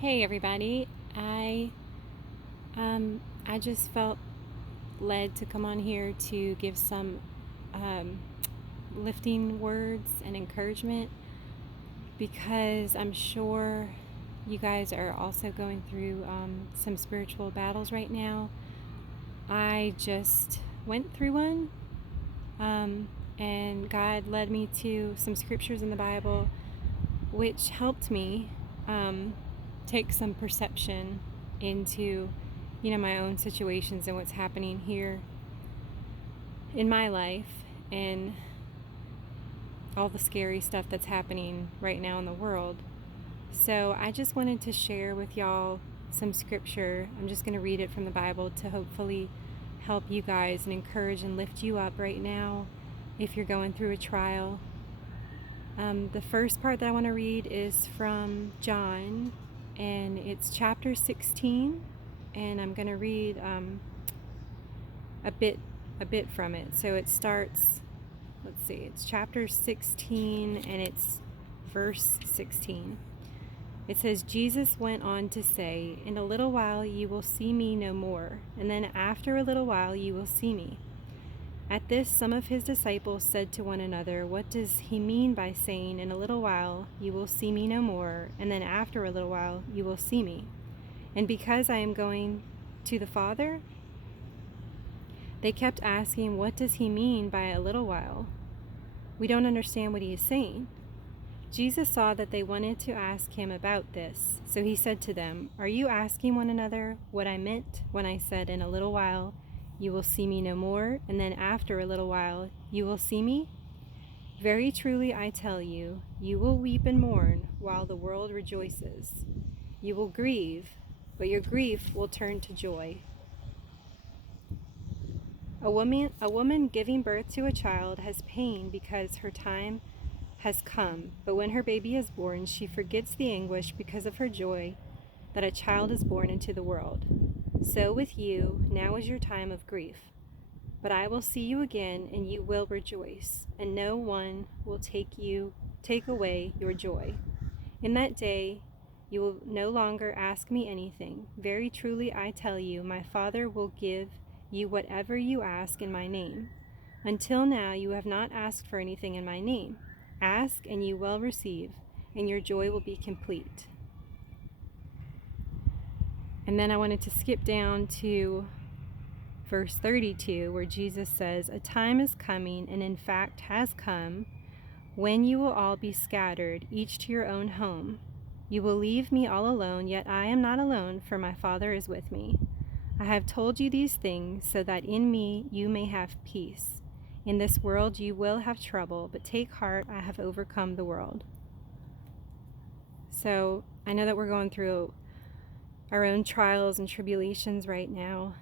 Hey everybody. I just felt led to come on here to give some um, lifting words and encouragement because I'm sure you guys are also going through some spiritual battles right now. I just went through one, and God led me to some scriptures in the Bible which helped me take some perception into, my own situations and what's happening here in my life and all the scary stuff that's happening right now in the world. So I just wanted to share with y'all some scripture. I'm just going to read it from the Bible to hopefully help you guys and encourage and lift you up right now if you're going through a trial. The first part that I want to read is from John, and it's chapter 16, and I'm going to read a bit from it. So it starts, it's chapter 16, and it's verse 16. It says, Jesus went on to say, "In a little while you will see me no more, and then after a little while you will see me." At this, some of his disciples said to one another, "What does he mean by saying, 'In a little while you will see me no more, and then after a little while you will see me'? And because I am going to the Father?" They kept asking, "What does he mean by a little while? We don't understand what he is saying." Jesus saw that they wanted to ask him about this, so he said to them, "Are you asking one another what I meant when I said, 'In a little while you will see me no more, and then after a little while you will see me'? Very truly I tell you, you will weep and mourn while the world rejoices. You will grieve, but your grief will turn to joy." A woman giving birth to a child has pain because her time has come, but when her baby is born, she forgets the anguish because of her joy that a child is born into the world. So with you, now is your time of grief. But I will see you again, and you will rejoice, and no one will take away your joy. In that day, you will no longer ask me anything. Very truly I tell you, my Father will give you whatever you ask in my name. Until now you have not asked for anything in my name. Ask and you will receive, and your joy will be complete. And then I wanted to skip down to verse 32, where Jesus says, "A time is coming, and in fact has come, when you will all be scattered, each to your own home. You will leave me all alone, yet I am not alone, for my Father is with me. I have told you these things so that in me you may have peace. In this world you will have trouble, but take heart, I have overcome the world." So I know that we're going through our own trials and tribulations right now,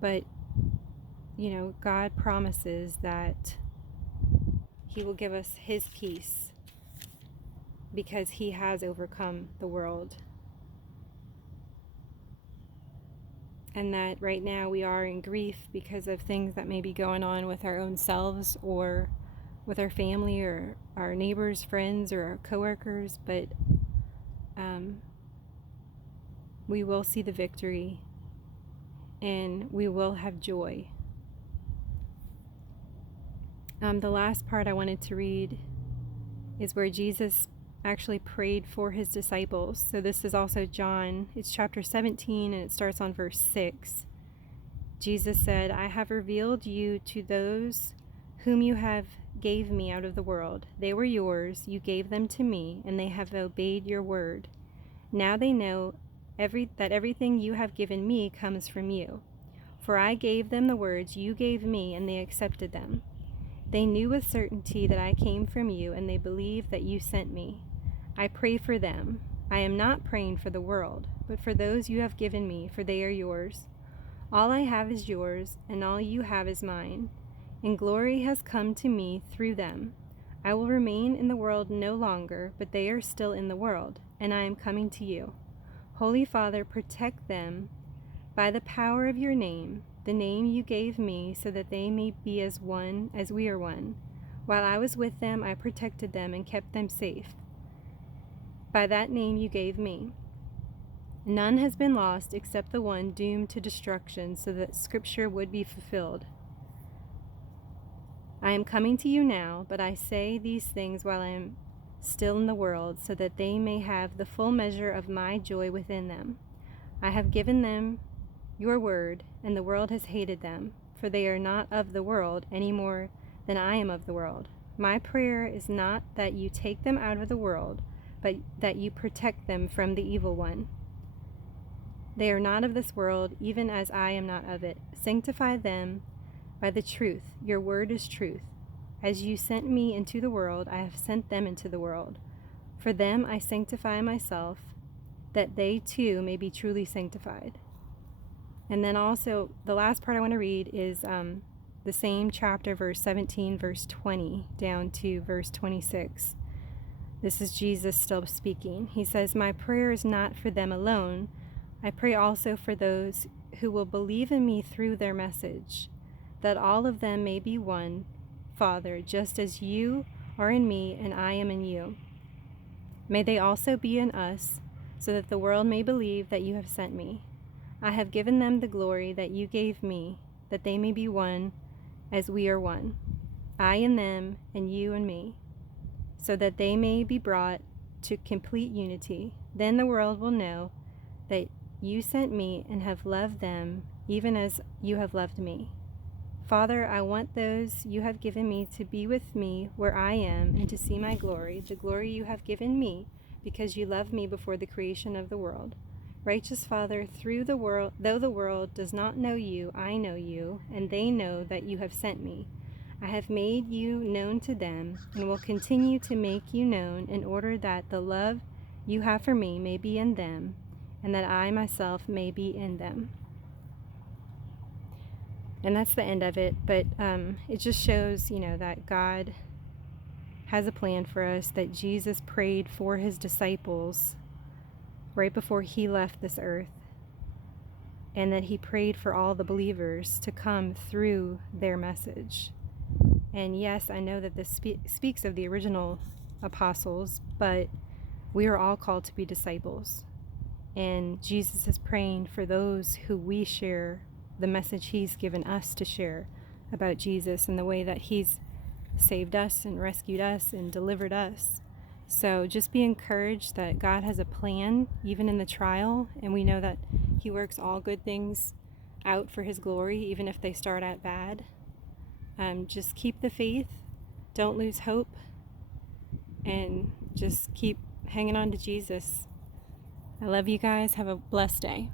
but God promises that he will give us his peace because he has overcome the world. And that right now we are in grief because of things that may be going on with our own selves or with our family or our neighbors, friends, or our coworkers, but we will see the victory and we will have joy. The last part I wanted to read is where Jesus actually prayed for his disciples. So this is also John. It's chapter 17, and it starts on verse 6. Jesus said, "I have revealed you to those whom you have gave me out of the world. They were yours, you gave them to me, and they have obeyed your word. Now they know that everything you have given me comes from you. For I gave them the words you gave me, and they accepted them. They knew with certainty that I came from you, and they believe that you sent me. I pray for them. I am not praying for the world, but for those you have given me, for they are yours. All I have is yours, and all you have is mine, and glory has come to me through them. I will remain in the world no longer, but they are still in the world, and I am coming to you. Holy Father, protect them by the power of your name, the name you gave me, so that they may be as one as we are one. While I was with them, I protected them and kept them safe by that name you gave me. None has been lost except the one doomed to destruction, so that Scripture would be fulfilled. I am coming to you now, but I say these things while I am still in the world, so that they may have the full measure of my joy within them. I have given them your word, and the world has hated them, for they are not of the world any more than I am of the world. My prayer is not that you take them out of the world, but that you protect them from the evil one. They are not of this world, even as I am not of it. Sanctify them by the truth. Your word is truth. As you sent me into the world, I have sent them into the world. For them I sanctify myself, that they too may be truly sanctified. And then also, the last part I want to read is the same chapter, verse 17, verse 20, down to verse 26. This is Jesus still speaking. He says, my prayer is not for them alone. I pray also for those who will believe in me through their message, that all of them may be one, Father, just as you are in me and I am in you. May they also be in us, so that the world may believe that you have sent me. I have given them the glory that you gave me, that they may be one as we are one, I and them and you and me, so that they may be brought to complete unity. Then the world will know that you sent me and have loved them even as you have loved me. Father, I want those you have given me to be with me where I am and to see my glory, the glory you have given me, because you loved me before the creation of the world. Righteous Father, though the world does not know you, I know you, and they know that you have sent me. I have made you known to them and will continue to make you known, in order that the love you have for me may be in them, and that I myself may be in them. And that's the end of it, but it just shows, that God has a plan for us, that Jesus prayed for his disciples right before he left this earth, and that he prayed for all the believers to come through their message. And yes, I know that this speaks of the original apostles, but we are all called to be disciples. And Jesus is praying for those who we share the message he's given us to share about Jesus and the way that he's saved us and rescued us and delivered us. So just be encouraged that God has a plan, even in the trial, and we know that he works all good things out for his glory, even if they start out bad. Just keep the faith, don't lose hope, and just keep hanging on to Jesus. I love you guys. Have a blessed day.